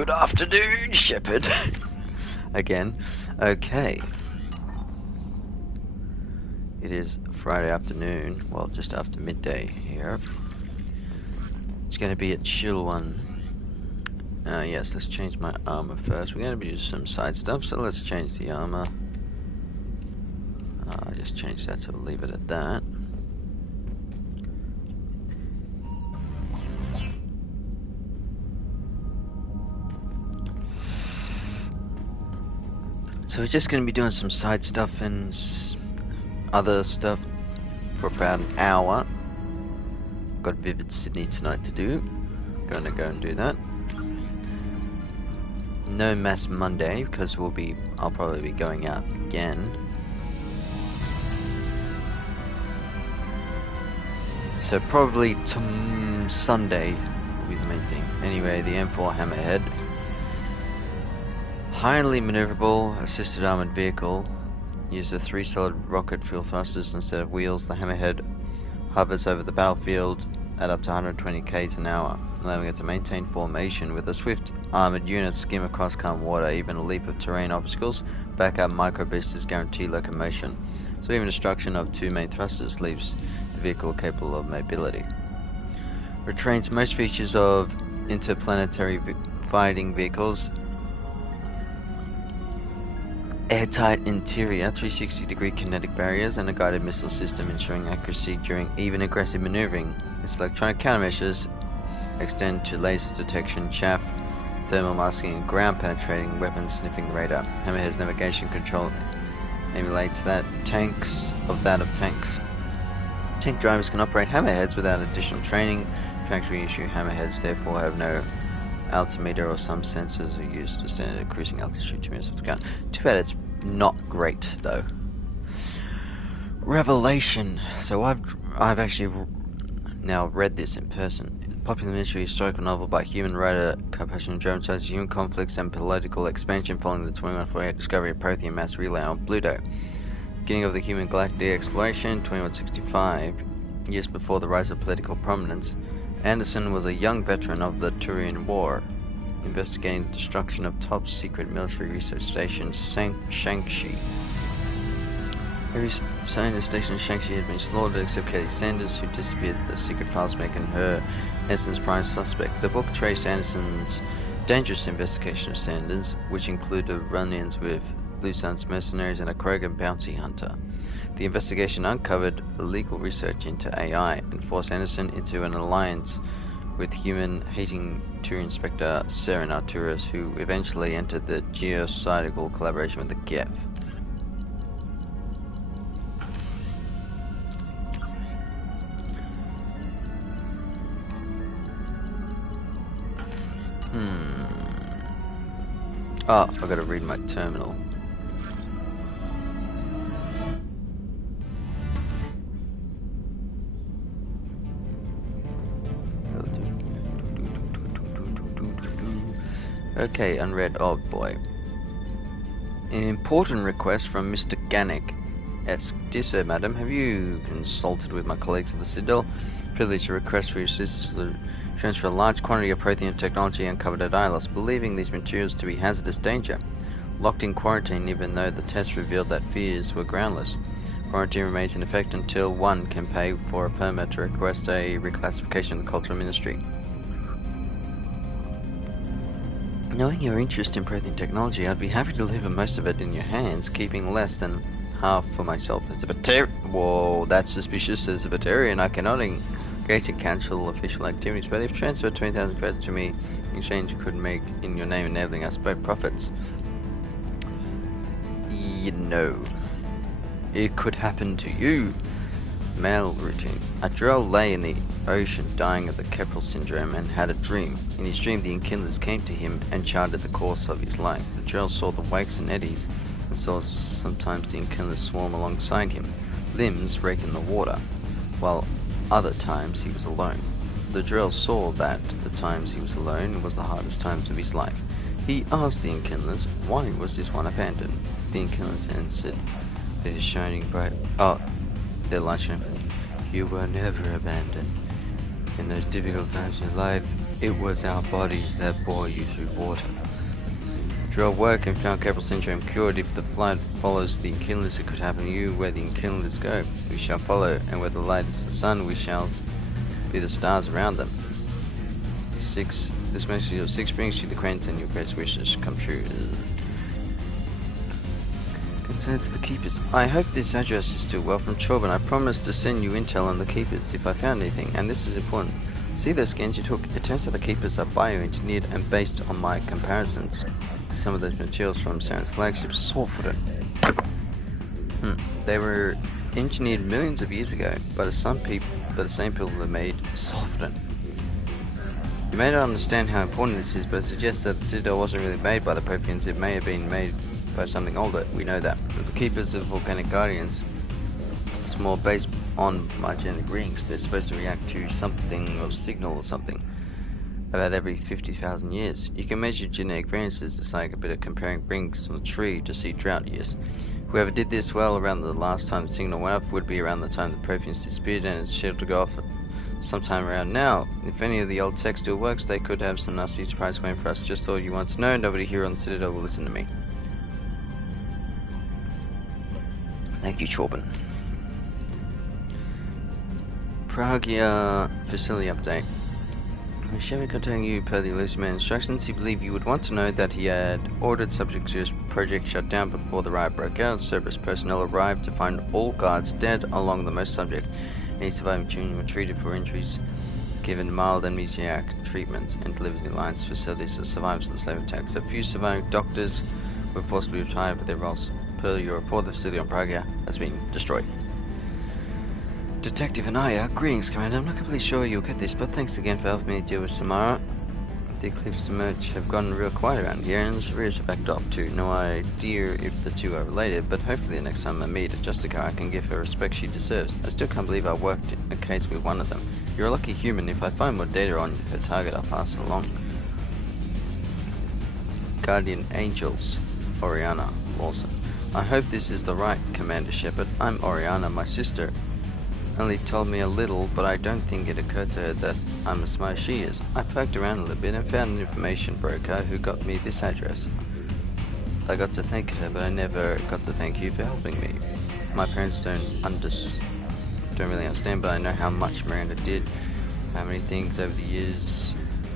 Good afternoon, Shepherd. Again. Okay. It is Friday afternoon, well, just after midday here. It's going to be a chill one. Yes, let's change my armor first. We're going to do some side stuff, so let's change the armor. I just changed that, so we'll leave it at that. So we're just going to be doing some side stuff and other stuff for about an hour. Got Vivid Sydney tonight to do. Going to go and do that. No Mass Monday because I'll probably be going out again. So probably Sunday will be the main thing. Anyway, the M4 Hammerhead. Highly maneuverable, assisted armored vehicle. Uses 3 solid rocket fuel thrusters instead of wheels. The Hammerhead hovers over the battlefield at up to 120 km an hour, allowing it to maintain formation. With a swift armored unit, skim across calm water, even a leap of terrain obstacles. Backup micro boosters guarantee locomotion. So even destruction of 2 main thrusters leaves the vehicle capable of mobility. Retains most features of interplanetary fighting vehicles. Airtight interior, 360-degree kinetic barriers, and a guided missile system ensuring accuracy during even aggressive maneuvering. Its electronic countermeasures extend to laser detection, chaff, thermal masking, and ground-penetrating weapon-sniffing radar. Hammerhead's navigation control emulates that of tanks. Tank drivers can operate Hammerheads without additional training. Factory-issue Hammerheads therefore have no altimeter, or some sensors are used to standard cruising altitude 2 minutes off the ground. Too bad it's not great though. Revelation. So I've actually now read this in person. Popular military historical novel by human writer, co-passion dramatizes human conflicts and political expansion following the 2148 discovery of Prothean mass relay on Pluto. Beginning of the human galactic exploration, 2165, years before the rise of political prominence. Anderson was a young veteran of the Turian War, investigating the destruction of top-secret military research station Shanxi. Every scientist station in Shanxi had been slaughtered except Kelly Sanders, who disappeared. The secret files making her Anderson's prime suspect. The book traced Anderson's dangerous investigation of Sanders, which included run-ins with Blue Sun's mercenaries and a Krogan bounty hunter. The investigation uncovered illegal research into AI and forced Anderson into an alliance with human-hating Turian inspector Saren Arturus, who eventually entered the geopolitical collaboration with the Geth. Oh, I've got to read my terminal. Okay, unread. Oh boy. An important request from Mr. Gannick. Dear Sir, Madam, have you consulted with my colleagues at the Citadel? Privileged to request for your assistance to transfer a large quantity of Prothean technology uncovered at Ilos, believing these materials to be hazardous danger. Locked in quarantine even though the tests revealed that fears were groundless. Quarantine remains in effect until one can pay for a permit to request a reclassification of the Cultural Ministry. Knowing your interest in Prothean technology, I'd be happy to leave most of it in your hands, keeping less than half for myself as a Batarian. Whoa, that's suspicious. As a Batarian, I cannot engage in council official activities, but if transferred 20,000 credits to me, in exchange you could make in your name, enabling us both profits. You know, it could happen to you. Mail routine. Adrel lay in the ocean dying of the Keppel syndrome and had a dream. In his dream, the Enkindlers came to him and charted the course of his life. Adrel saw the wakes and eddies and saw sometimes the Enkindlers swarm alongside him, limbs rake in the water, while other times he was alone. Adrel saw that the times he was alone was the hardest times of his life. He asked the Enkindlers, why was this one abandoned? The Enkindlers answered, their shining bright... their light shone. You were never abandoned. In those difficult times in your life, it was our bodies that bore you through water. Through our work and found Capral syndrome cured, if the flood follows the enkindlers, it could happen to you. Where the enkindlers go, we shall follow, and where the light is the sun, we shall be the stars around them. 6. This message of 6 brings you the credence and your greatest wishes come true. Concerned to the keepers. I hope this address is still well from Chorban. I promised to send you intel on the keepers if I found anything, and this is important. See those scans you took? It turns out the keepers are bioengineered and based on my comparisons. Some of those materials from Saren's flagship Sulfurin. They were engineered millions of years ago by the same people that made Sulfurin. You may not understand how important this is, but it suggests that the Citadel wasn't really made by the Protheans. It may have been made by something older. We know that. But the keepers of volcanic guardians, it's more based on magnetic rings. They're supposed to react to something or signal or something about every 50,000 years. You can measure genetic variances. It's like a bit of comparing rings on a tree to see drought years. Whoever did this well around the last time the signal went up would be around the time the Protheans disappeared, and it's scheduled to go off sometime around now. If any of the old tech still works, they could have some nasty surprise waiting for us. Just all you want to know. Nobody here on the Citadel will listen to me. Thank you, Chorban. Pragia facility update. Shall we continue you per the elusive man's instructions? He believed you would want to know that he had ordered subject to his project shut down before the riot broke out. Cerberus personnel arrived to find all guards dead along the most subject. Any surviving children were treated for injuries, given mild amnesiac treatments, and delivered to Alliance facilities as survivors of the slave attacks. A few surviving doctors were forcibly retired, but their roles per your report, the facility on Praga has been destroyed. Detective Anaya, greetings, Commander. I'm not completely sure you'll get this, but thanks again for helping me deal with Samara. The Eclipse and Merch have gotten real quiet around here, and the Severeus have backed off too. No idea if the two are related, but hopefully the next time I meet Justica, I can give her respect she deserves. I still can't believe I worked a case with one of them. You're a lucky human. If I find more data on her target, I'll pass it along. Guardian Angels, Oriana Lawson. I hope this is the right Commander Shepard. I'm Oriana, my sister. Only told me a little, but I don't think it occurred to her that I'm as smart as she is. I poked around a little bit and found an information broker who got me this address. I got to thank her, but I never got to thank you for helping me. My parents don't really understand, but I know how much Miranda did. How many things over the years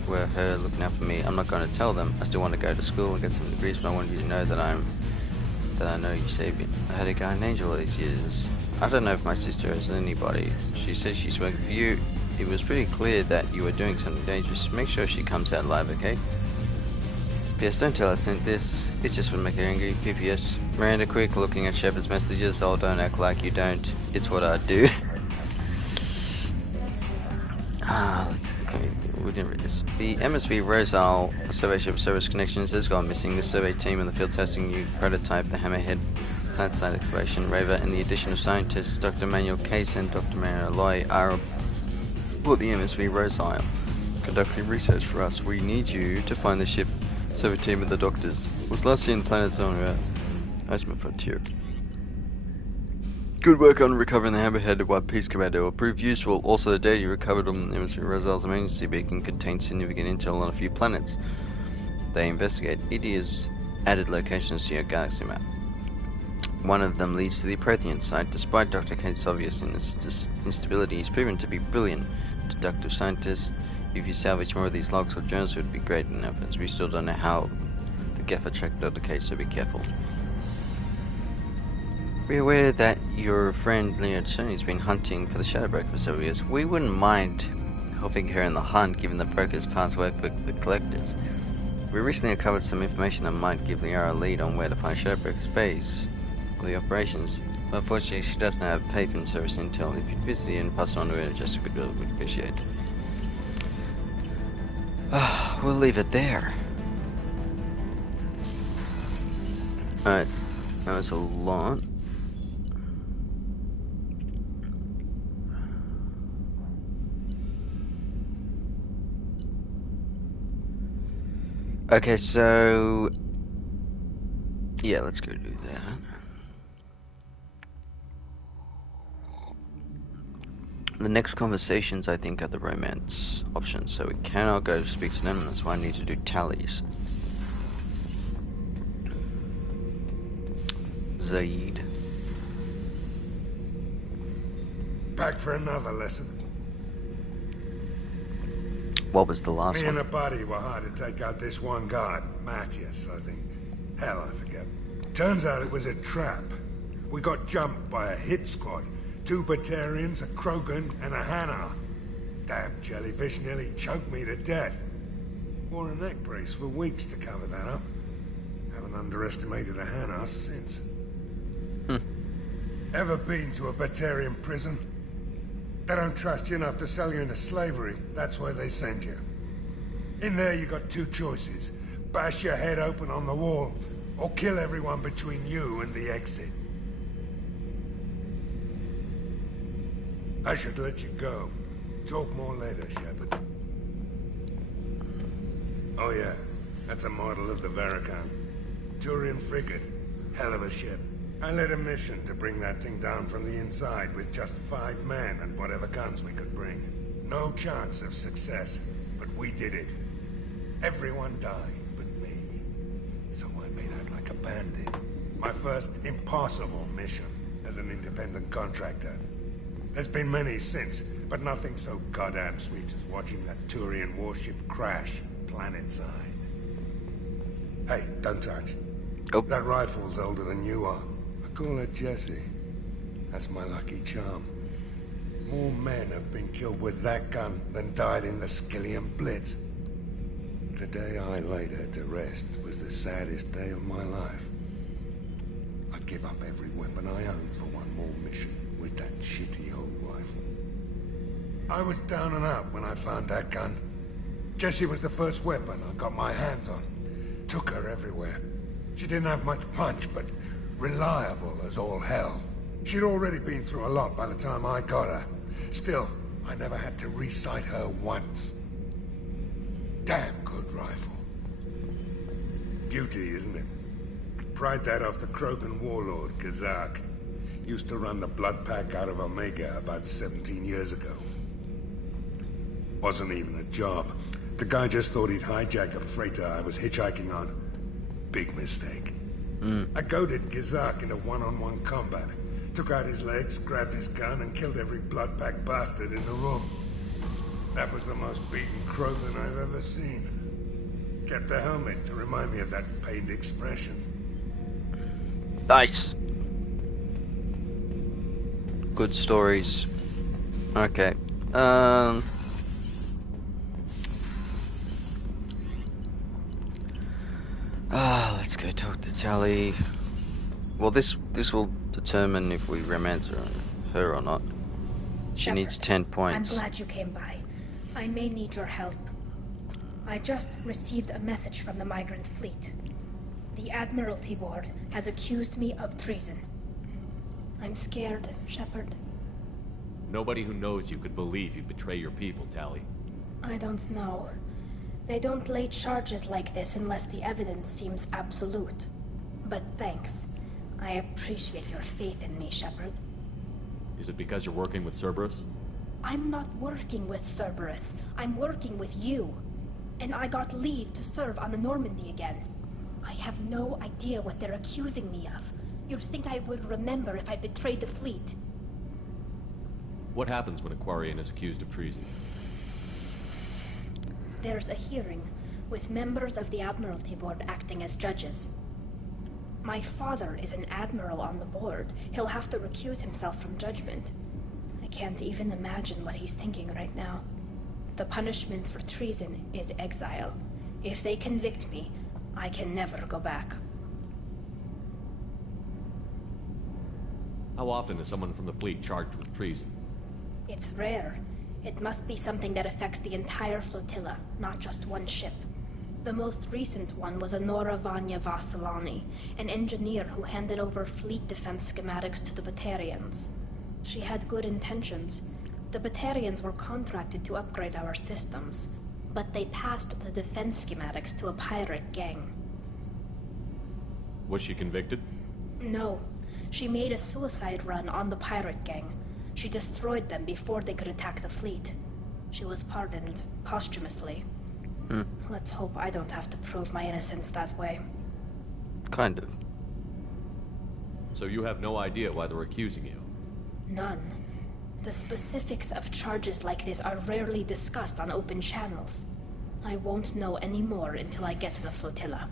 were her looking out for me. I'm not going to tell them. I still want to go to school and get some degrees, but I wanted you to know that I know you saved me. I had a guardian angel all these years. I don't know if my sister has anybody. She says she's working for you. It was pretty clear that you were doing something dangerous. Make sure she comes out alive, okay? P.S. Don't tell her I sent this. It's just to make her angry. P.P.S. Miranda, quick looking at Shepard's messages. Oh, don't act like you don't. It's what I do. Okay, we didn't read this. The MSV Rosal survey ship service connections has gone missing. The survey team in the field testing new prototype, the Hammerhead plant site excavation rover, and the addition of scientists Dr. Manuel Case and Dr. Manuel Loy are aboard the MSV Rosal conducting research for us. We need you to find the ship. Survey team and the doctors was last seen planet zone Iceman Frontier. Good work on recovering the Hammerhead of One Piece, Commander. Will prove useful. Also, the data you recovered on the MSV Rosal's emergency beacon contains significant intel on a few planets they investigate. It is added locations to your galaxy map. One of them leads to the Prothean site. Despite Dr. Kate's obvious instability, he's proven to be brilliant deductive scientist. If you salvage more of these logs or journals, it would be great enough, as we still don't know how the Gaffer tracked Dr. Kate, so be careful. Be aware that your friend Leonard Sony has been hunting for the Shadow Broker for several years. We wouldn't mind helping her in the hunt, given the broker's past work with the collectors. We recently uncovered some information that might give Liara a lead on where to find Shadow Broker's base or the operations. But unfortunately, she doesn't have payment service intel. If you'd visit and pass it on to her, just a good deal, we'd appreciate it. We'll leave it there. Alright, that was a lot. Okay, so yeah, let's go do that. The next conversations, I think, are the romance options, so we cannot go speak to them. That's why I need to do tallies. Zaid. Back for another lesson. What was the last Me one? and a buddy were hard to take out this one guard, Matthias, I think. Hell, I forget. Turns out it was a trap. We got jumped by a hit squad. 2 Batarians, a Krogan, and a Hanar. Damn jellyfish nearly choked me to death. Wore a neck brace for weeks to cover that up. Haven't underestimated a Hanar since. Ever been to a Batarian prison? They don't trust you enough to sell you into slavery. That's where they send you. In there you got 2 choices. Bash your head open on the wall, or kill everyone between you and the exit. I should let you go. Talk more later, Shepard. Oh yeah, that's a model of the Veracon. Turian frigate. Hell of a ship. I led a mission to bring that thing down from the inside with just 5 men and whatever guns we could bring. No chance of success, but we did it. Everyone died but me. So I made out like a bandit. My first impossible mission as an independent contractor. There's been many since, but nothing so goddamn sweet as watching that Turian warship crash planet-side. Hey, don't touch. Oh. That rifle's older than you are. I call her Jessie. That's my lucky charm. More men have been killed with that gun than died in the Skillian Blitz. The day I laid her to rest was the saddest day of my life. I'd give up every weapon I own for one more mission with that shitty old rifle. I was down and out when I found that gun. Jessie was the first weapon I got my hands on. Took her everywhere. She didn't have much punch, but reliable as all hell. She'd already been through a lot by the time I got her. Still, I never had to re-sight her once. Damn good rifle. Beauty, isn't it? Pried that off the Krogan warlord, Kazak. Used to run the blood pack out of Omega about 17 years ago. Wasn't even a job. The guy just thought he'd hijack a freighter I was hitchhiking on. Big mistake. I goaded Kazak into one-on-one combat. Took out his legs, grabbed his gun, and killed every blood pack bastard in the room. That was the most beaten Krogan I've ever seen. Kept a helmet to remind me of that pained expression. Nice. Good stories. Okay. Let's go talk to Tally. Well, this will determine if we romance her or not. She Shepard, needs 10 points. I'm glad you came by. I may need your help. I just received a message from the migrant fleet. The Admiralty Board has accused me of treason. I'm scared, Shepard. Nobody who knows you could believe you betray your people, Tally. I don't know. They don't lay charges like this unless the evidence seems absolute. But thanks. I appreciate your faith in me, Shepard. Is it because you're working with Cerberus? I'm not working with Cerberus. I'm working with you. And I got leave to serve on the Normandy again. I have no idea what they're accusing me of. You'd think I would remember if I betrayed the fleet. What happens when a Quarian is accused of treason? There's a hearing, with members of the Admiralty Board acting as judges. My father is an admiral on the board. He'll have to recuse himself from judgment. I can't even imagine what he's thinking right now. The punishment for treason is exile. If they convict me, I can never go back. How often is someone from the fleet charged with treason? It's rare. It must be something that affects the entire flotilla, not just one ship. The most recent one was Honora Vanya Vasilani, an engineer who handed over fleet defense schematics to the Batarians. She had good intentions. The Batarians were contracted to upgrade our systems, but they passed the defense schematics to a pirate gang. Was she convicted? No. She made a suicide run on the pirate gang. She destroyed them before they could attack the fleet. She was pardoned posthumously. Let's hope I don't have to prove my innocence that way. Kind of. So you have no idea why they're accusing you? None. The specifics of charges like this are rarely discussed on open channels. I won't know any more until I get to the flotilla.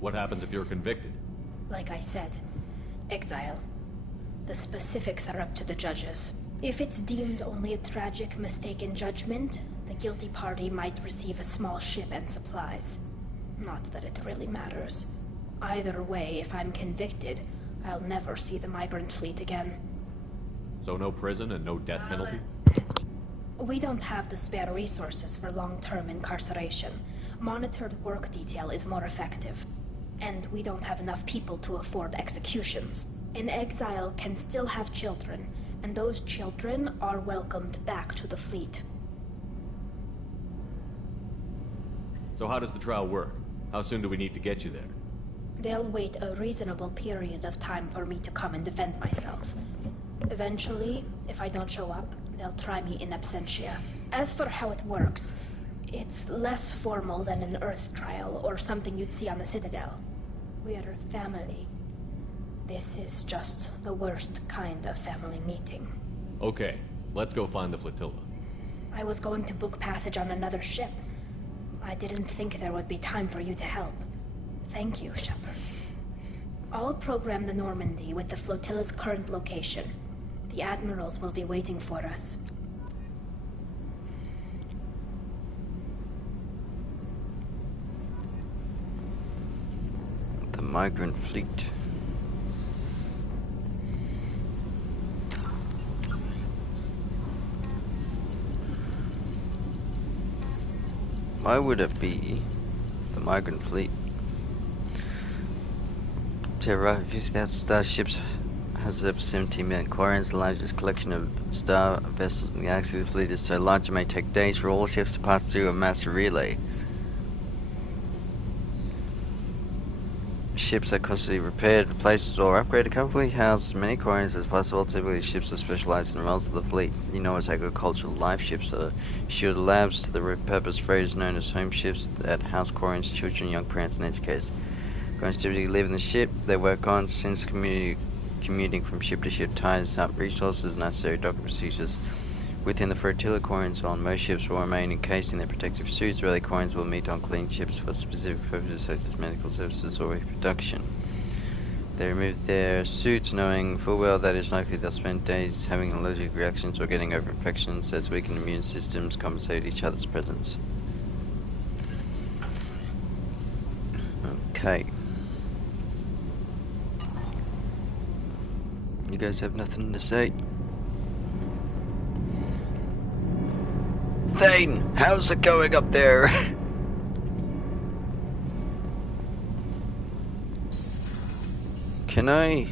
What happens if you're convicted? Like I said, exile. The specifics are up to the judges. If it's deemed only a tragic mistake in judgment, the guilty party might receive a small ship and supplies. Not that it really matters. Either way, if I'm convicted, I'll never see the migrant fleet again. So no prison and no death penalty? We don't have the spare resources for long-term incarceration. Monitored work detail is more effective. And we don't have enough people to afford executions. An exile can still have children, and those children are welcomed back to the fleet. So how does the trial work? How soon do we need to get you there? They'll wait a reasonable period of time for me to come and defend myself. Eventually, if I don't show up, they'll try me in absentia. As for how it works, it's less formal than an Earth trial or something you'd see on the Citadel. We're family. This is just the worst kind of family meeting. Okay, let's go find the flotilla. I was going to book passage on another ship. I didn't think there would be time for you to help. Thank you, Shepard. I'll program the Normandy with the flotilla's current location. The admirals will be waiting for us. The migrant fleet. Why would it be the migrant fleet? Jarrahe, if you see that starships has over 17 million Quarians, the largest collection of star vessels in the galaxy. The fleet is so large it may take days for all ships to pass through a massive relay. Ships are constantly repaired, replaced, or upgraded comfortably, house many Quarians as possible. Typically, ships are specialized in roles of the fleet. You know, as agricultural life ships are shielded labs to the repurposed freighters known as home ships that house Quarians, children, young parents, and educators. Quarians typically live in the ship they work on, since commuting from ship to ship ties up resources, necessary docking procedures. Within the flotilla, Quarians on most ships will remain encased in their protective suits. Rarely, Quarians will meet on clean ships for specific purposes such as medical services or reproduction. They remove their suits knowing full well that it's likely they'll spend days having allergic reactions or getting over infections, as weakened immune systems compensate each other's presence. Okay. You guys have nothing to say? Thane, how's it going up there? Can I?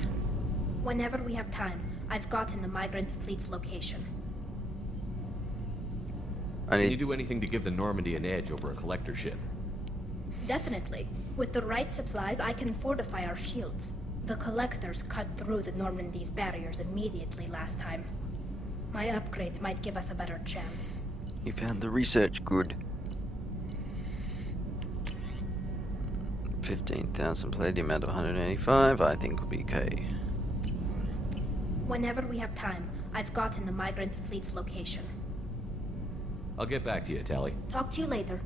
Whenever we have time, I've gotten the migrant fleet's location. Can you do anything to give the Normandy an edge over a collector ship? Definitely. With the right supplies, I can fortify our shields. The collectors cut through the Normandy's barriers immediately last time. My upgrades might give us a better chance. You found the research good. 15,000 palladium out of 185, I think will be okay. Whenever we have time, I've gotten the migrant fleet's location. I'll get back to you, Tally. Talk to you later.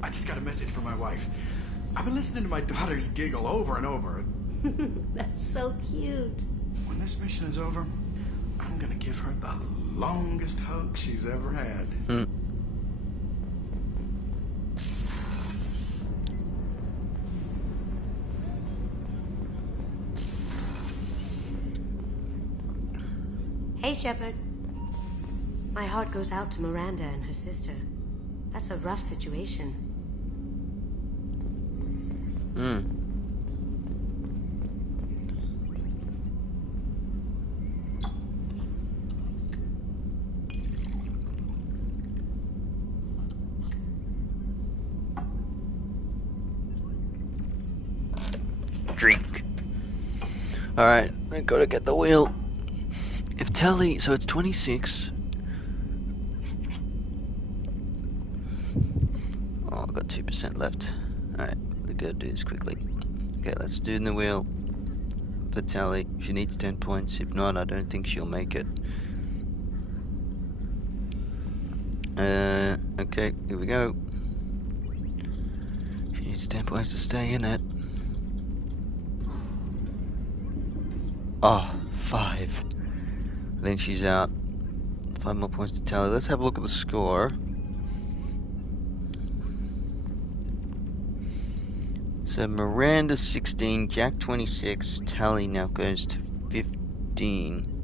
I just got a message from my wife. I've been listening to my daughters giggle over and over. That's so cute. When this mission is over, I'm gonna give her the longest hug she's ever had. Hey, Shepard. My heart goes out to Miranda and her sister. That's a rough situation. Alright, I gotta get the wheel. If Telly, so it's 26. Oh, I've got 2% left. Alright, we gotta do this quickly. Okay, let's do the wheel for Telly. She needs 10 points. If not, I don't think she'll make it. Okay, here we go. She needs 10 points to stay in it. Oh, 5. I think she's out. 5 more points to tally. Let's have a look at the score. So Miranda 16, Jack 26, Tally now goes to 15.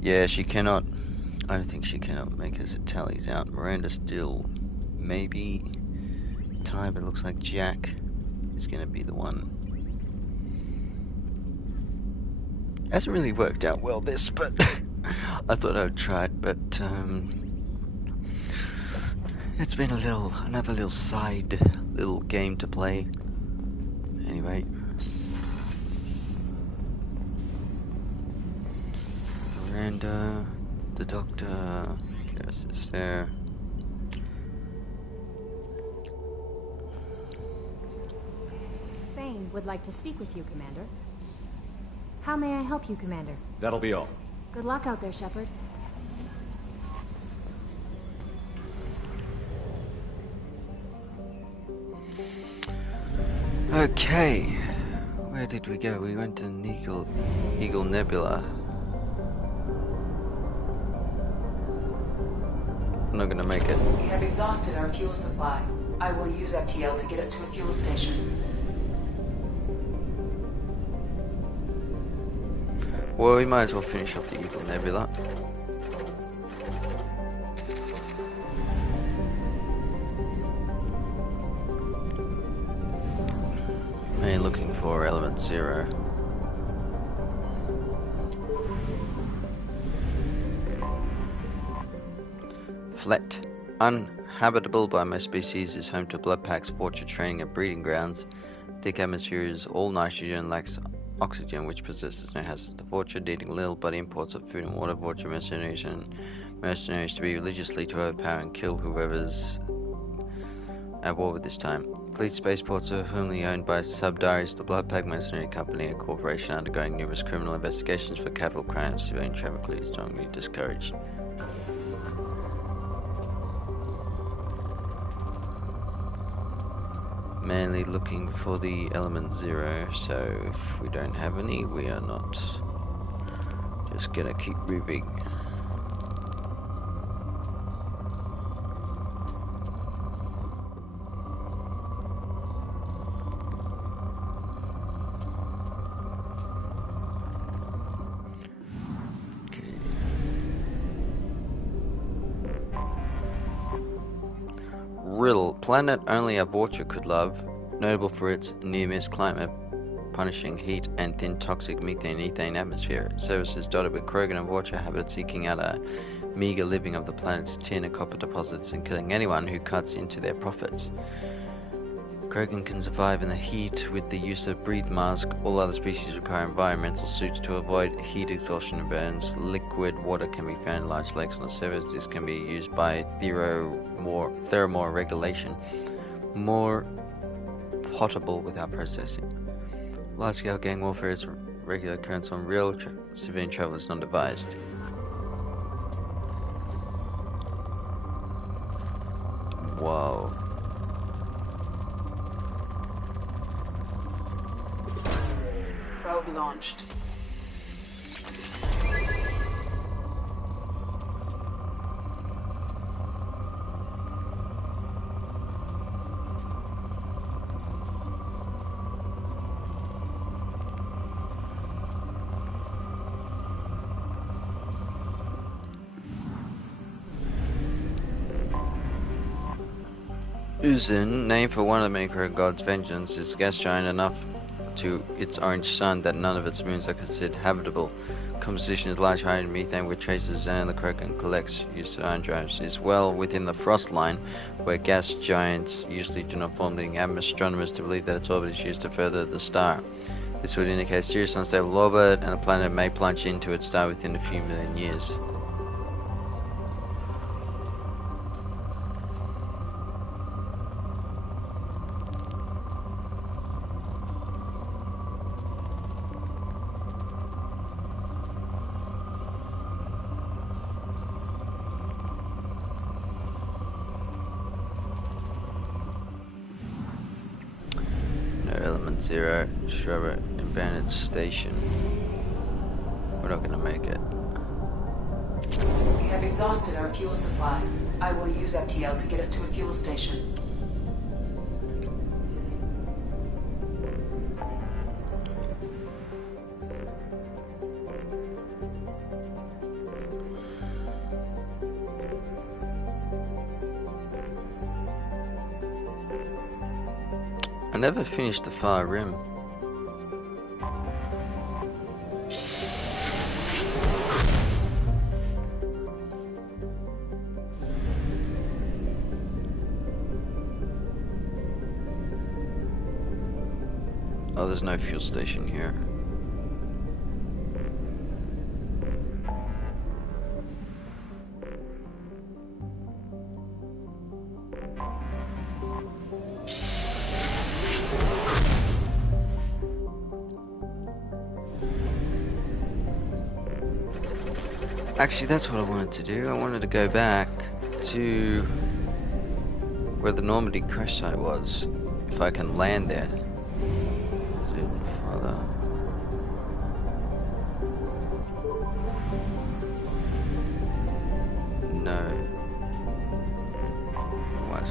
Yeah, she cannot. I don't think she cannot make it, so Tally's out. Miranda still maybe tie, but it looks like Jack is going to be the one. Hasn't really worked out well this, but I thought I would try it, but it's been another little side little game to play. Anyway. Miranda, the doctor, yes, it's there. Fane would like to speak with you, Commander. How may I help you, Commander? That'll be all. Good luck out there, Shepard. Okay, where did we go? We went to Eagle Nebula. I'm not gonna make it. We have exhausted our fuel supply. I will use FTL to get us to a fuel station. Well, we might as well finish off the Eagle Nebula. We're looking for element 0. Flat. Uninhabitable by most species, is home to blood packs, Vorcha training and breeding grounds. Thick atmosphere is all nitrogen, lacks oxygen, which possesses no hazards to Vorcha, needing little but imports of food and water. Vorcha mercenaries to be religiously to overpower and kill whoever's at war with this time. Fleet spaceports are wholly owned by subsidiaries the Blood Pack Mercenary Company, a corporation undergoing numerous criminal investigations for capital crimes. Civilian travel is strongly discouraged. Mainly looking for the element 0, so if we don't have any, we are not just gonna keep moving. Riddle. Planet only a Vorcha could love, notable for its near-miss climate, punishing heat and thin toxic methane-ethane atmosphere. Services dotted with Krogan and Vorcha habitat seeking out a meager living of the planet's tin and copper deposits and killing anyone who cuts into their profits. Krogan can survive in the heat with the use of breath mask. All other species require environmental suits to avoid heat exhaustion and burns. Liquid water can be found in large lakes on the surface. This can be used by thermal regulation. More potable without processing. Large-scale gang warfare is a regular occurrence on real civilian travel is not advised. Whoa. Probe launched. Uzun, named for one of the many gods' vengeance, is gas giant enough to its orange sun that none of its moons are considered habitable. composition is large hydrogen methane, which traces xenocroc and collects used ion drives, is well within the frost line, where gas giants usually do not form, leading astronomers to believe that its orbit is used to further the star. This would indicate a serious unstable orbit, and the planet may plunge into its star within a few million years. Element 0, Jarrahe Station. We're not gonna make it. We have exhausted our fuel supply. I will use FTL to get us to a fuel station. I never finished the far rim. Oh, there's no fuel station here. Actually, that's what I wanted to do. I wanted to go back to where the Normandy crash site was, if I can land there. Father. No. What?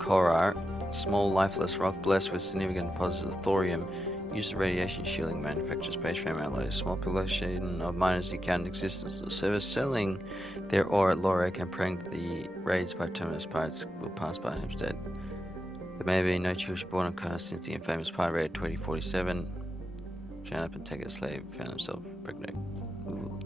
Corar, small lifeless rock blessed with significant deposits of thorium. Used radiation shielding manufactures space frame alloys. Small population of miners encountered existence of service selling their ore at Lorek and praying that the raids by terminus pirates will pass by instead. There may be no children born on Kar since the infamous pirate raid 2047. Ran up and take a slave, found himself pregnant. Ooh.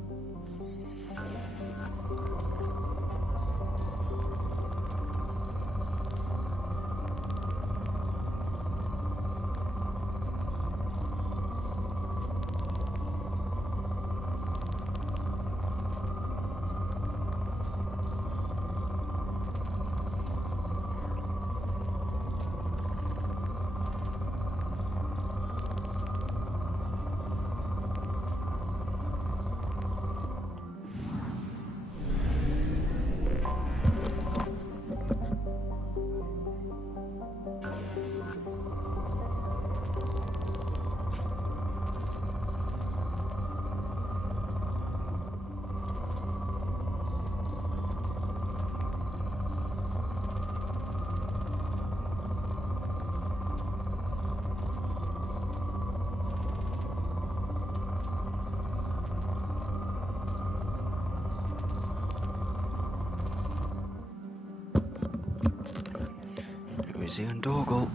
Museum Doggle.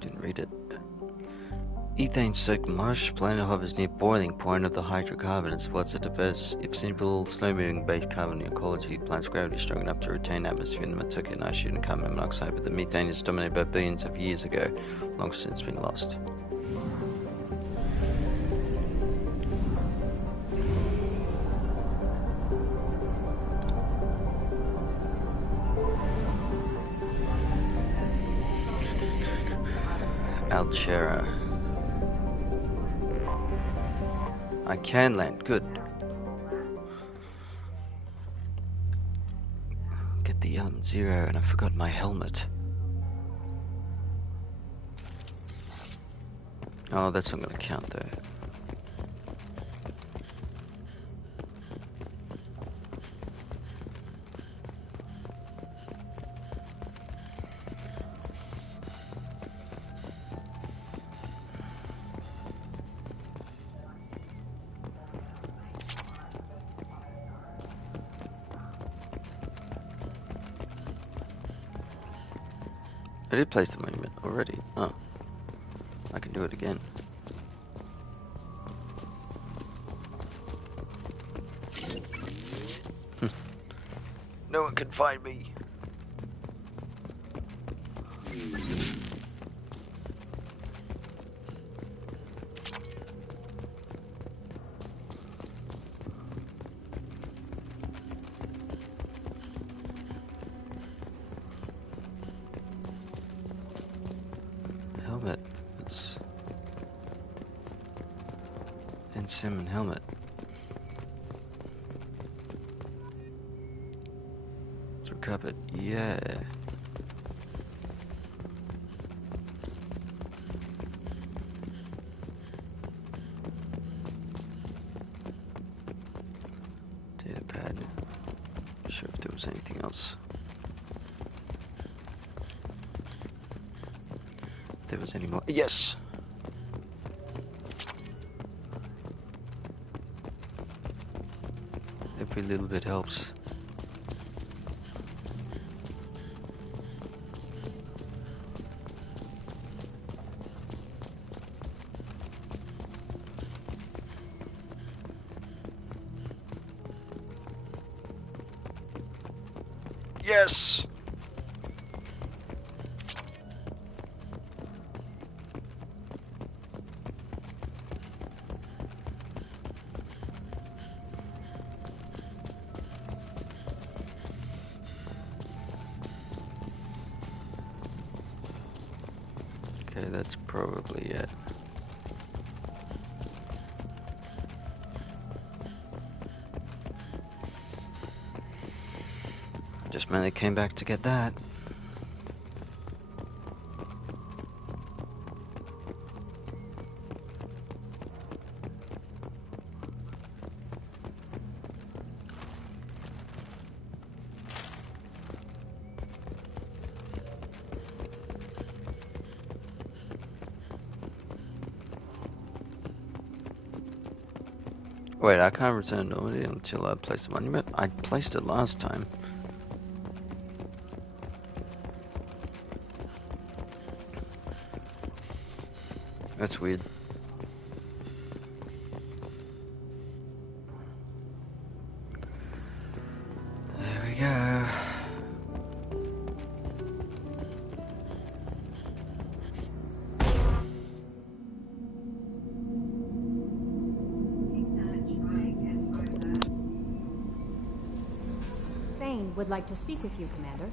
Didn't read it. Ethane-soaked marsh planet hovers near boiling point of the hydrocarbon and supports a diverse, if simple, slow-moving base carbon ecology. The planet's gravity is strong enough to retain atmosphere in the methane, nitrogen, and carbon monoxide, but the methane is dominated by billions of years ago, long since been lost. Alchera. I can land, good. Get the element 0 and I forgot my helmet. Oh, that's not gonna count though. I did place the monument already. Oh. I can do it again. fucking find me. Helmet. It's Simon helmet. It's recovered. Yeah. Data pad. Not sure if there was anything else. If there was any more. Yes. Every little bit helps. Yes. Okay, that's probably it. Just mainly came back to get that. Wait, I can't return Normandy until I place the monument? I placed it last time. That's weird. There we go. Thane would like to speak with you, Commander.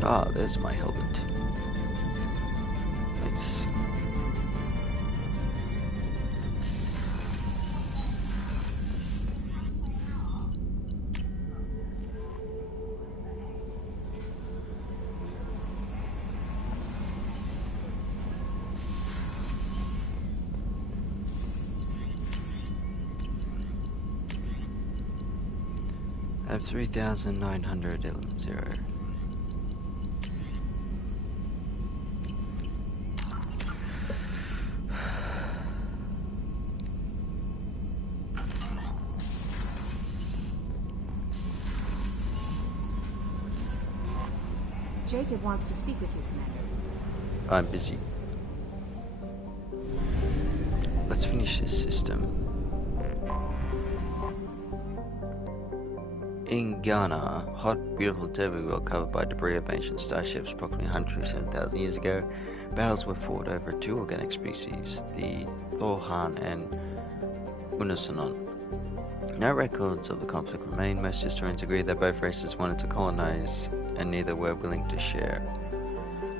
Ah, there's my helmet. Nice. I have 3,911. Jacob wants to speak with you, Commander. I'm busy. Let's finish this system. In Ghana, hot, beautiful desert world covered by debris of ancient starships approximately 127,000 years ago, battles were fought over two organic species, the Thorhan and Unisonon. No records of the conflict remain. Most historians agree that both races wanted to colonize, and neither were willing to share.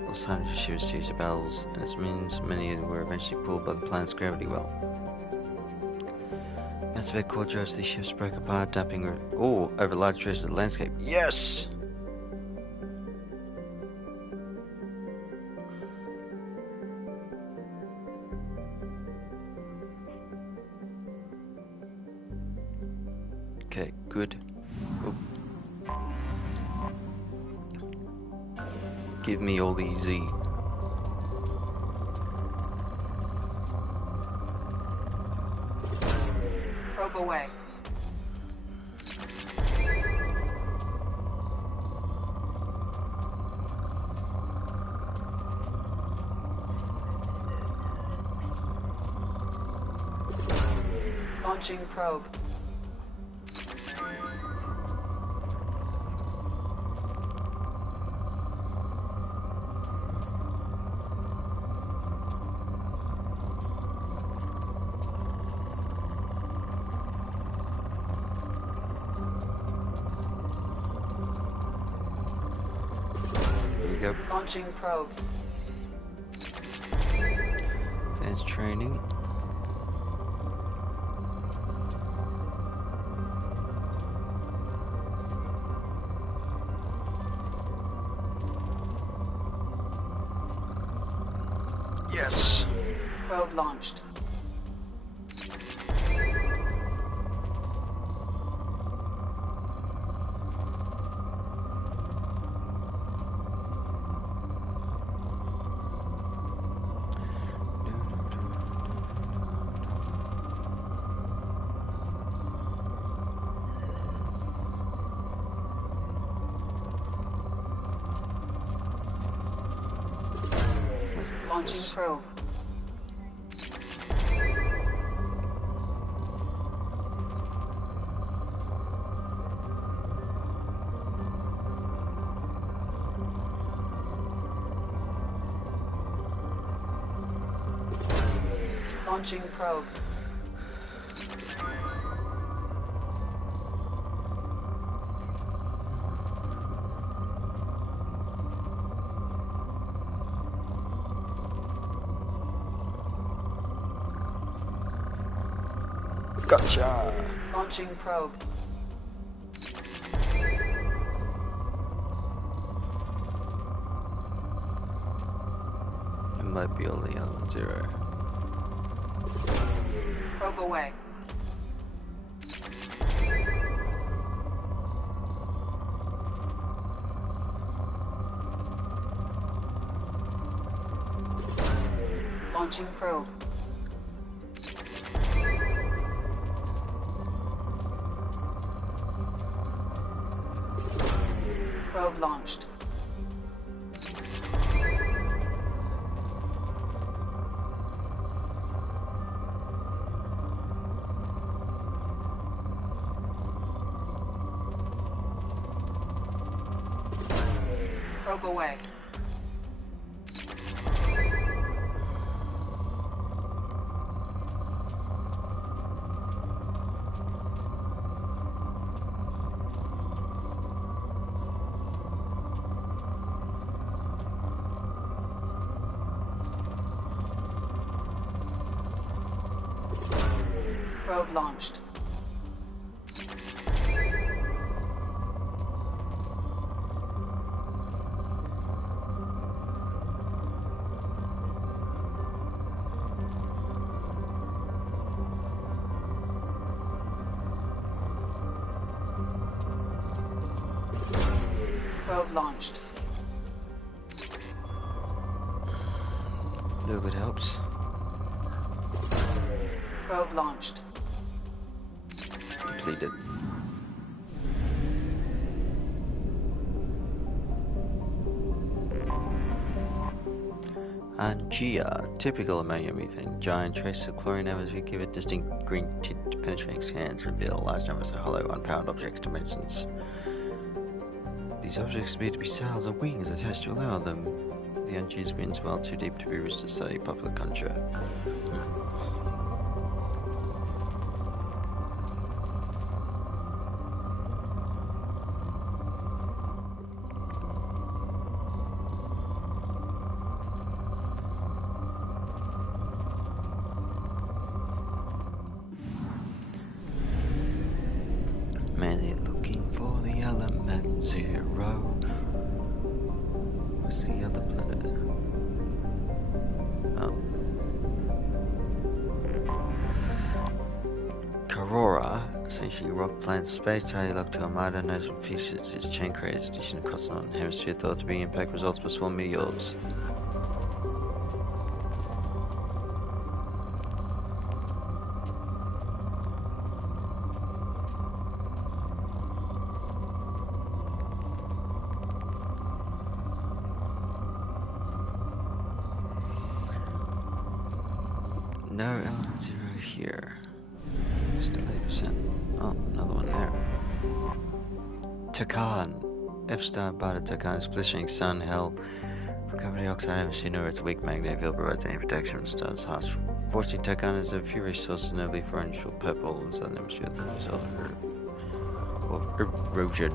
Lost hundreds of ships, series of battles, and its means many were eventually pulled by the planet's gravity well. Massive core drives, these ships broke apart, dumping over large stretches of the landscape. Yes! Okay, good. Oh. Give me all the Z. Probe away. Launching probe. Go. Launching probe. There's training. Yes. Probe launched. Launching probe. Launching probe. Gotcha. Launching probe. It might be only on 0. Probe away. Launching probe. Probe launched. Probe away. Probe launched. Probe launched. A little bit helps. Probe launched. Completed. Angia, typical ammonia methane. Giant traces of chlorine as we give it distinct green tint. Penetrating scans reveal large numbers of hollow, unpowered objects dimensions. These objects appear to be sails or wings attached to allow them. The Angia's winds well too deep to be risked to study popular culture. Mainly looking for the element 0. What's the other planet? Oh. Carora, essentially rock planet space, tightly locked to Armada, knows what pieces its chain creates addition across the northern hemisphere, thought to be impact results for small meteors. No element 0 here. Still 8%. Oh, another one there. Takan. F-star Beta Takan is glistening sun, hell. For carbon dioxide atmosphere, nor its weak magnetic field provides any protection from stars. Harsh. Fortunately, Takan is a furious source, notably for unusual purple in southern hemisphere as a result of erosion.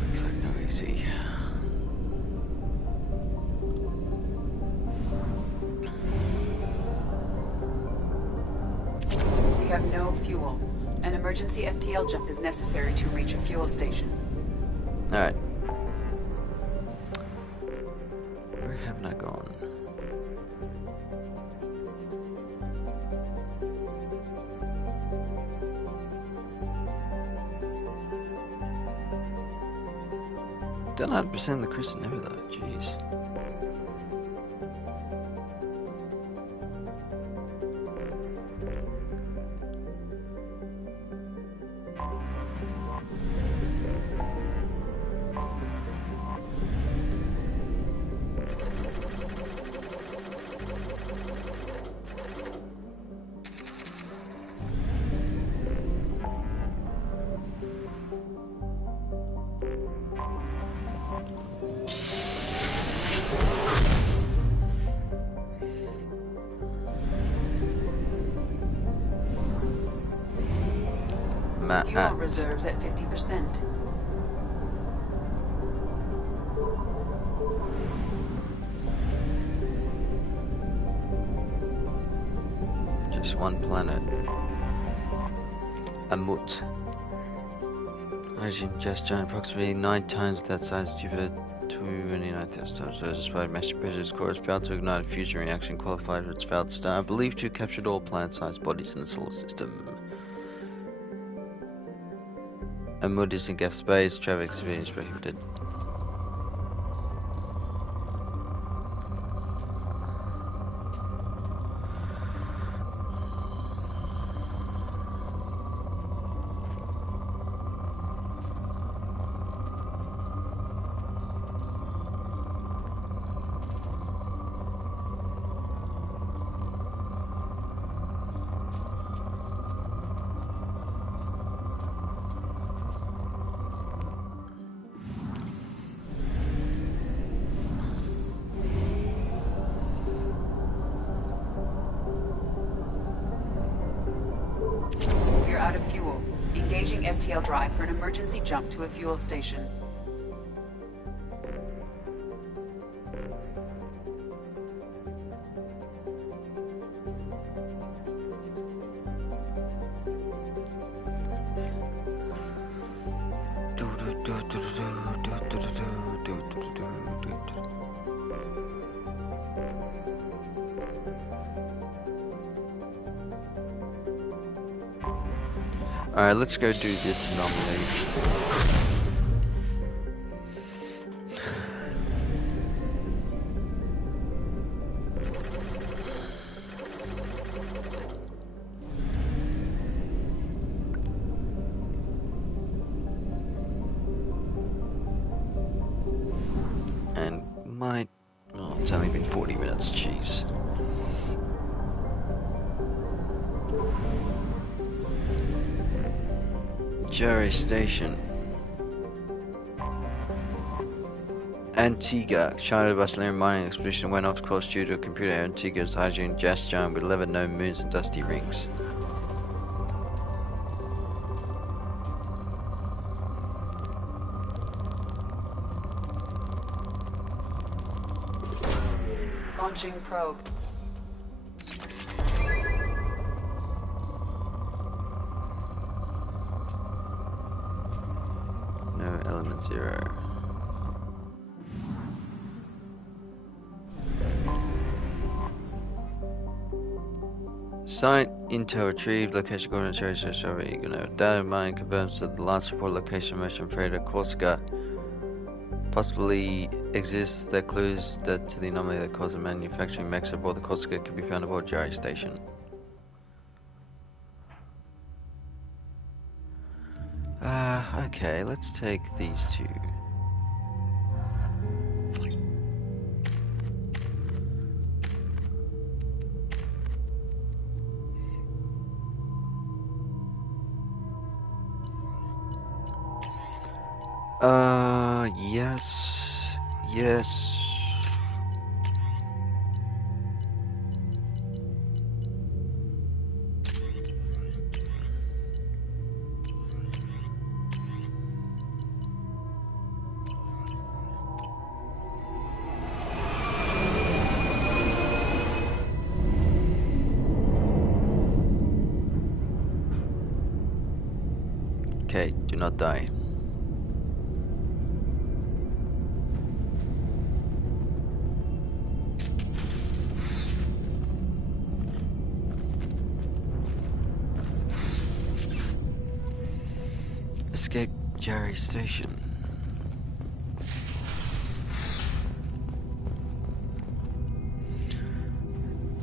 Looks like no easy. We have no fuel. An emergency FTL jump is necessary to reach a fuel station. Alright. Where haven't I gone? Done 100% of the crystal never though, jeez. Fuel reserves at 50%. Just one planet. Amut. Hydrogen gas giant approximately 9 times that size of Jupiter, 29,000 times. So despite massive pressure, its core has failed to ignite a fusion reaction qualified for its failed star, believed to have captured all planet-sized bodies in the solar system. Amut is in gas space, traffic speed is prohibited. We're out of fuel. Engaging FTL drive for an emergency jump to a fuel station. Alright, let's go do this anomaly. And my... oh, it's only been 40 minutes, jeez. Jarrahe Station. Antigua. China Barcelona mining expedition went off course due to a computer error. Antigua's hydrogen gas giant with 11 known moons and dusty rings. Launching probe. No, element 0. Site intel retrieved. Location coordinates data mining confirms that the last report location motion freighter Corsica Possibly exists that clues that to the anomaly that caused the manufacturing mechs aboard the Corsica can be found aboard Jarrahe Station. Okay, let's take these two. Yes. Yes. Okay, do not die. Escape Jarrahe Station.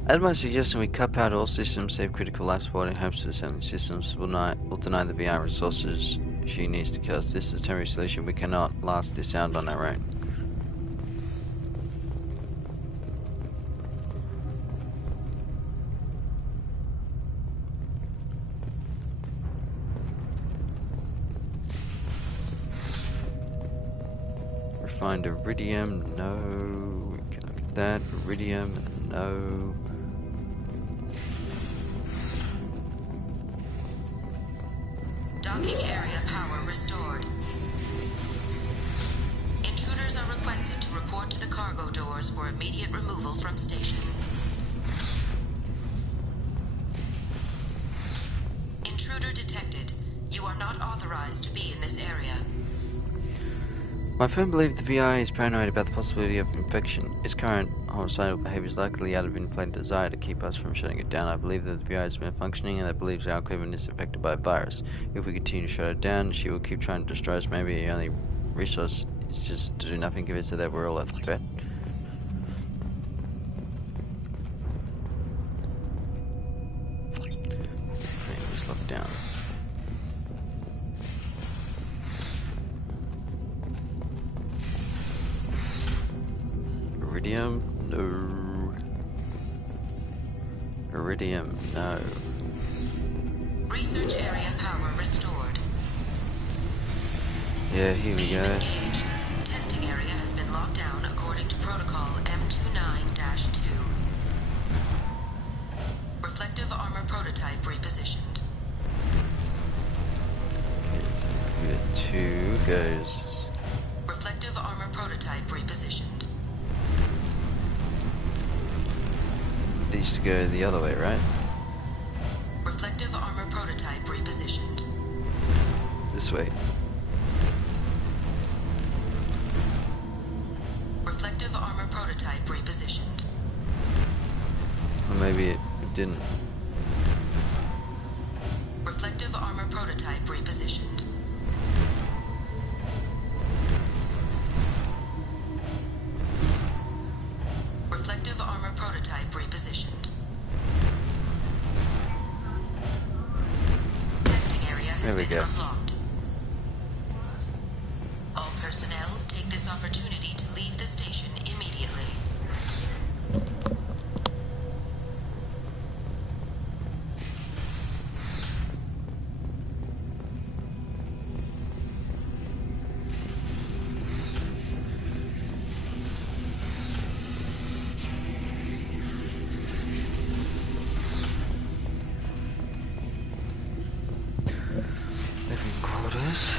At my suggestion, we cut out all systems save critical life support and hopes to assembly systems will deny the VR resources she needs to kill us. This is a temporary solution. We cannot last this out on our own. Refined iridium, no. We cannot get that. Iridium, no. Docking area power restored. Intruders are requested to report to the cargo doors for immediate removal from station. Intruder detected. You are not authorized to be in this area. My friend believes the VI is paranoid about the possibility of infection. Its current homicidal behavior is likely out of inflated desire to keep us from shutting it down. I believe that the VI is malfunctioning and that believes our equipment is affected by a virus. If we continue to shut it down, she will keep trying to destroy us. Maybe the only resource is just to do nothing, convince her that we're all a threat. Let's lock down. Iridium, no. Iridium, no. Research area power restored. Yeah, here we go. Engaged. Testing area has been locked down according to protocol M29-2. Reflective armor prototype repositioned. Okay, 2 goes. Reflective armor prototype repositioned. Needs to go the other way, right? Reflective armor prototype repositioned. This way. Reflective armor prototype repositioned. Or maybe it didn't. Reflective armor prototype repositioned. Reflective armor prototype repositioned. Testing area has There we been go. unlocked. All personnel take this opportunity to leave the station immediately. Living quarters.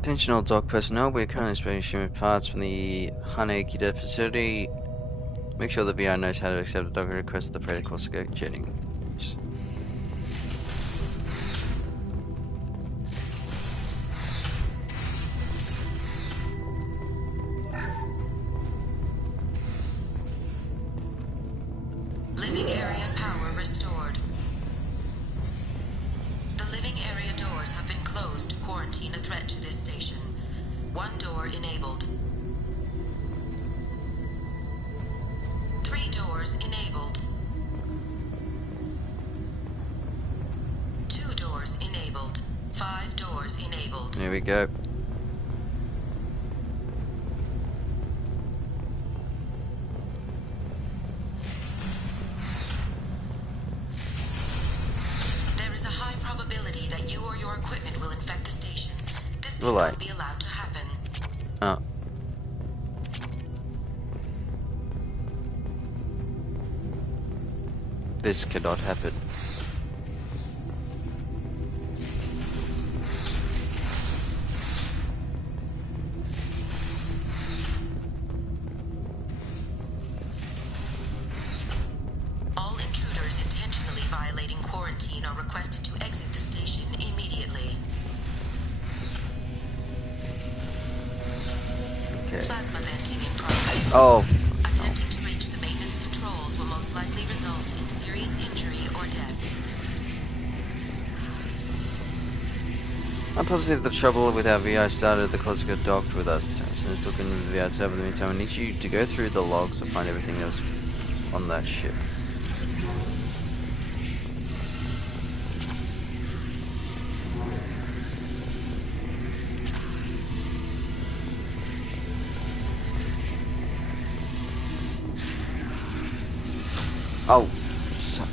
Attention all dock personnel, we are currently spraying human parts from the Hanekida facility. Make sure the VR knows how to accept a dock request of the Freighter Corsica jetting. Living area power restored. threat to this station. One door enabled. 3 doors enabled. 2 doors enabled. 5 doors enabled. Here we go. There is a high probability that you or your equipment will infect the station. This may Will I? not be allowed to happen. Oh. This cannot happen. All intruders intentionally violating quarantine are requested to exit the station immediately. Okay. Plasma venting in progress. Oh. Attempting to reach the maintenance controls will most likely result in serious injury or death. I'm positive the trouble with our VI started the cause got docked with us. So it's looking into the outside. In the meantime, I need you to go through the logs to find everything else on that ship. Oh, suck.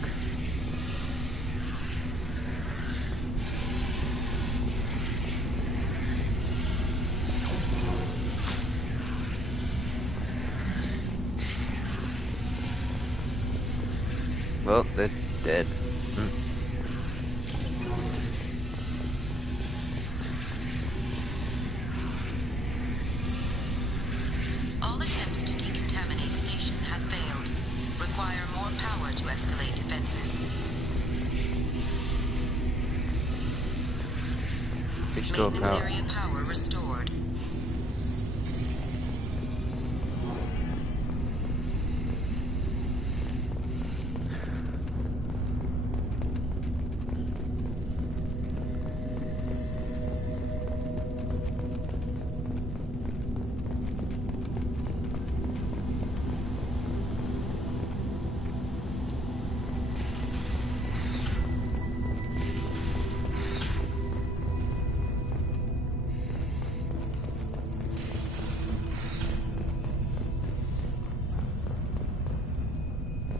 Well, they're dead. All attempts to decontaminate station have failed. Require more power to escalate defenses. Restore Maintenance power. area power restored.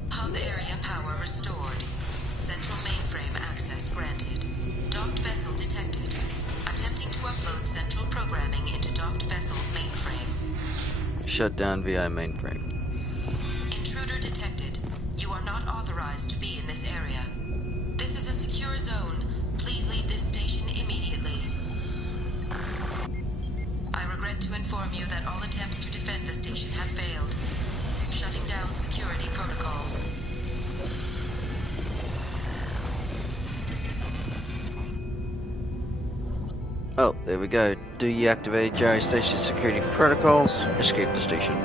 Hub area power restored. Central mainframe access granted. Docked vessel detected. Attempting to upload central programming into docked vessel's mainframe. Shut down VI mainframe. Intruder detected. You are not authorized to be in this area. This is a secure zone. Please leave this station immediately. I regret to inform you that all attempts to defend the station have failed. Shutting down security protocols. Oh, there we go. Deactivate Jarrahe Station security protocols. Escape the station.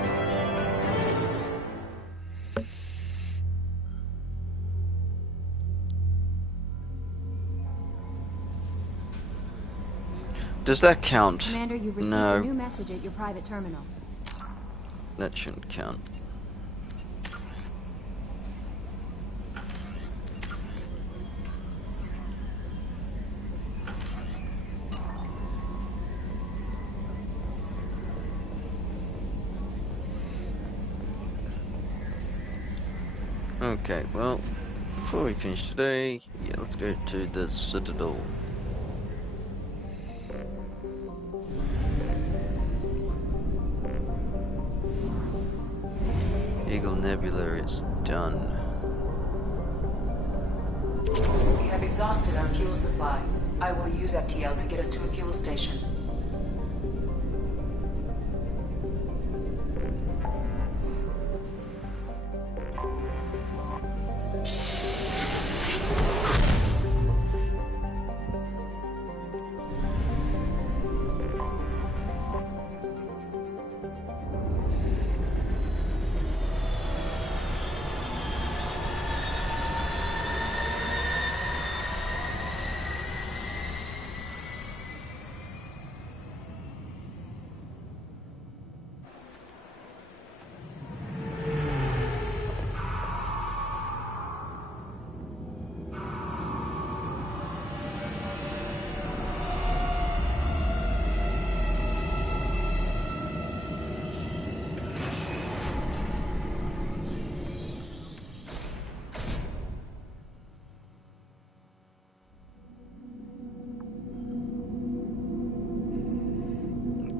Does that count? Commander, you've received No, a new message at your private terminal. that shouldn't count. Okay, well, before we finish today, yeah, let's go to the Citadel. Eagle Nebula is done. We have exhausted our fuel supply. I will use FTL to get us to a fuel station.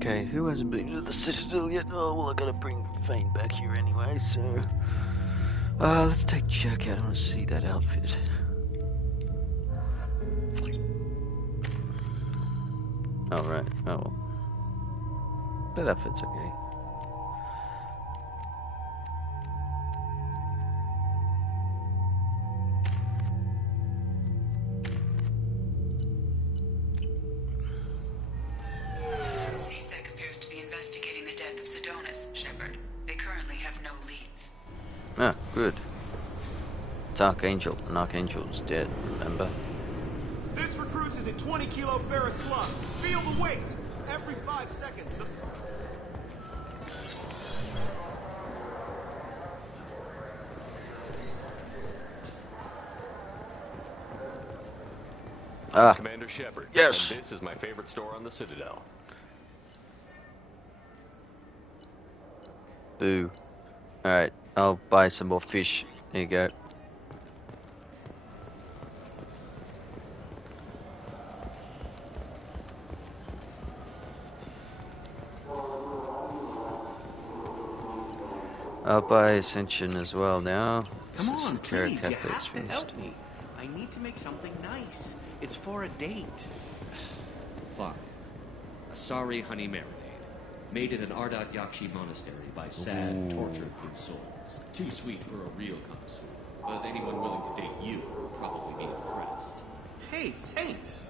Okay, who hasn't been to the Citadel yet? Oh, well, I gotta bring Fane back here anyway, so... let's take Jack out. I want to see that outfit. Oh, right. Oh, well. That outfit's okay. CSEC appears to be investigating the death of Sedonis, Shepard. They currently have no leads. Ah, good. It's Archangel, and Archangel's dead, remember? This recruits is a 20 kilo ferrous slug. Feel the weight! Every 5 seconds, the... Commander Shepard. Yes. And this is my favorite store on the Citadel. Boo. Alright, I'll buy some more fish. There you go. I'll buy Ascension as well now. Come on, Carrot please, you Cafe's have to finished. help me. I need to make something nice. It's for a date. Fine. Asari honey marinade. Made at an Ardat Yakshi monastery by sad, tortured blue souls. Too sweet for a real connoisseur. But anyone willing to date you will probably be impressed. Hey, thanks.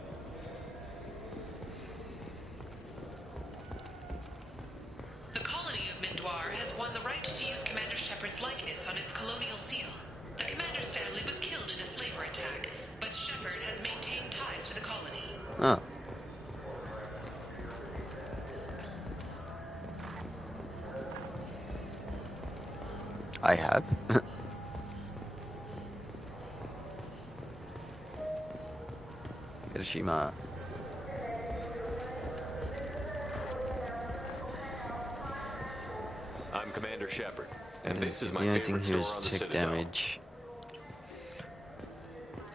The colony of Mindoir has won the right to use Commander Shepard's likeness on its colonial seal. The commander's family was killed in a slaver attack, but Shepard has maintained ties to the colony. Oh. I have. Hiroshima. I'm Commander Shepard, and this is The my only favorite thing here store on the is tick Citadel. damage.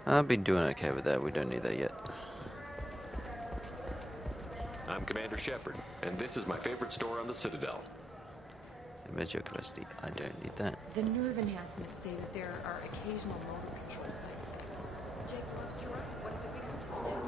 I've been doing okay with that. We don't need that yet. I'm Commander Shepard, and this is my favorite store on the Citadel. Measure capacity. I don't need that. The nerve enhancements say that there are occasional motor control side effects. Jake loves to work. What if it makes him fall down?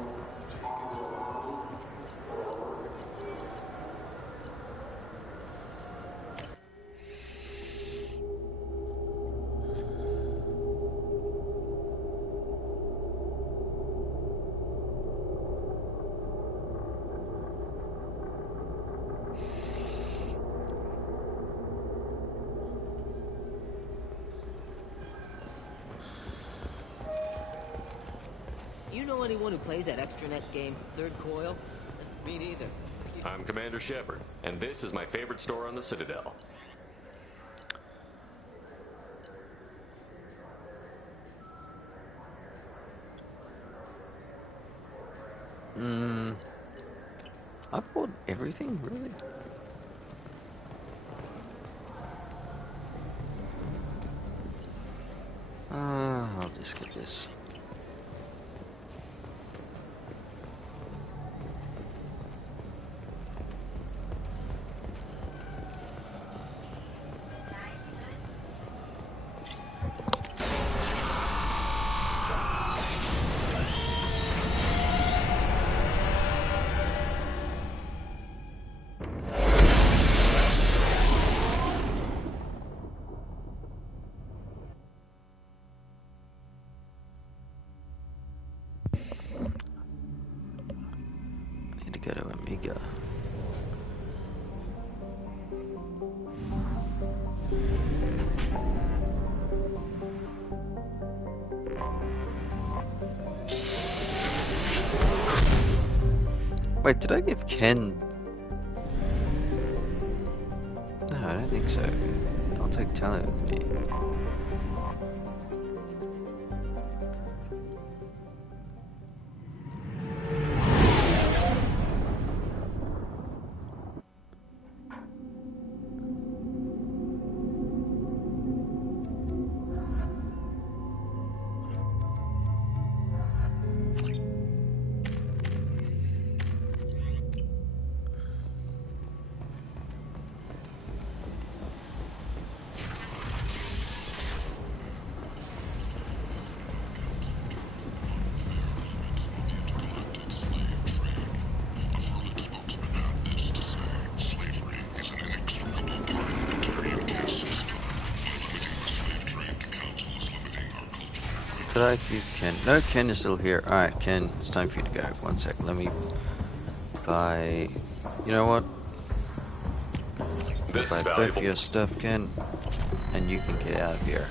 You know anyone who plays that extranet game, Third Coil? Me neither. I'm Commander Shepard, and this is my favorite store on the Citadel. I bought everything, really? I'll just get this. Need to go to Amiga. Wait, did I give Ken? No, I don't think so. I'll take talent with me. Did I give Ken? No, Ken is still here. Alright, Ken, it's time for you to go. One sec, let me buy... You know what? This Buy is both valuable. of your stuff, Ken, and you can get out of here.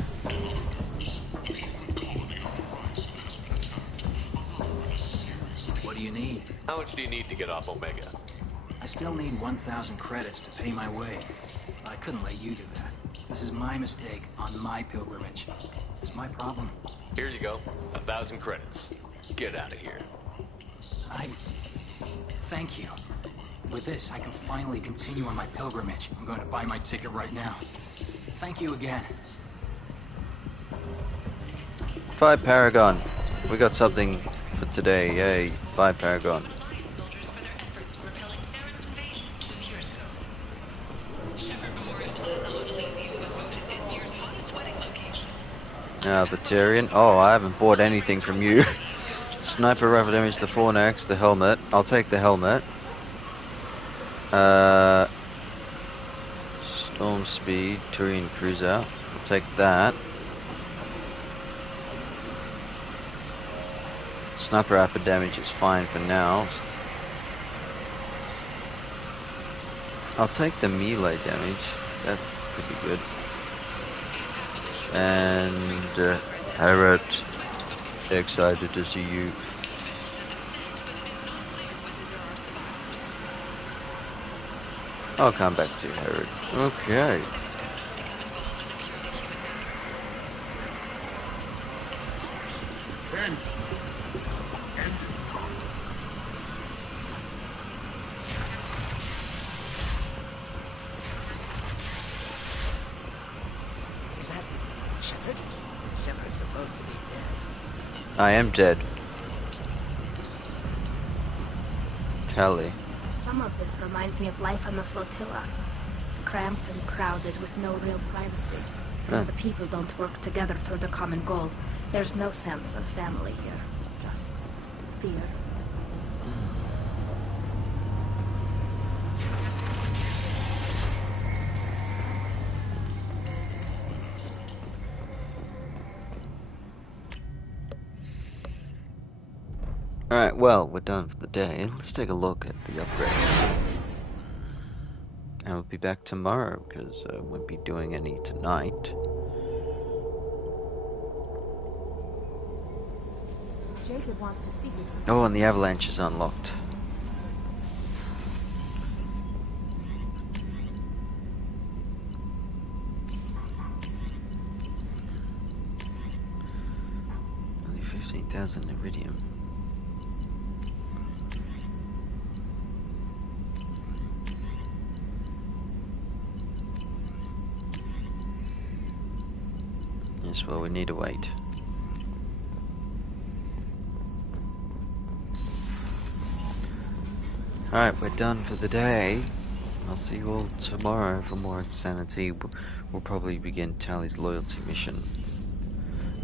What do you need? How much do you need to get off Omega? I still need 1,000 credits to pay my way. I couldn't let you do that. This is my mistake on my pilgrimage. It's my problem. Here you go. 1,000 credits. Get out of here. Thank you. With this, I can finally continue on my pilgrimage. I'm going to buy my ticket right now. Thank you again. 5 Paragon. We got something for today. Yay, 5 Paragon. Now the Tyrion. Oh, I haven't bought anything from you. Sniper rifle damage to 4x, the helmet. I'll take the helmet. Storm speed, Tyrion cruiser. I'll take that. Sniper rifle damage is fine for now. I'll take the melee damage. That could be good. And Harriet, excited to see you. I'll come back to you, Harriet. Okay. Is that Shepard? Shepard's supposed to be dead. I am dead. Tally. Some of this reminds me of life on the flotilla. Cramped and crowded with no real privacy. When the people don't work together for the common goal, there's no sense of family here. Just fear. Alright, well, we're done for the day. Let's take a look at the upgrades. And we'll be back tomorrow, because I won't be doing any tonight. Jacob wants to speak with you. Oh, and the avalanche is unlocked. Only 15,000 iridium. Yes, well, we need to wait. Alright, we're done for the day. I'll see you all tomorrow for more insanity. We'll probably begin Tally's loyalty mission.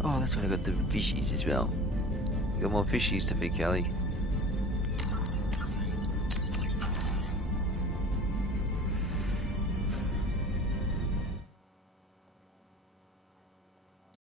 Oh, that's when I got the fishies as well. You got more fishies to feed, Callie.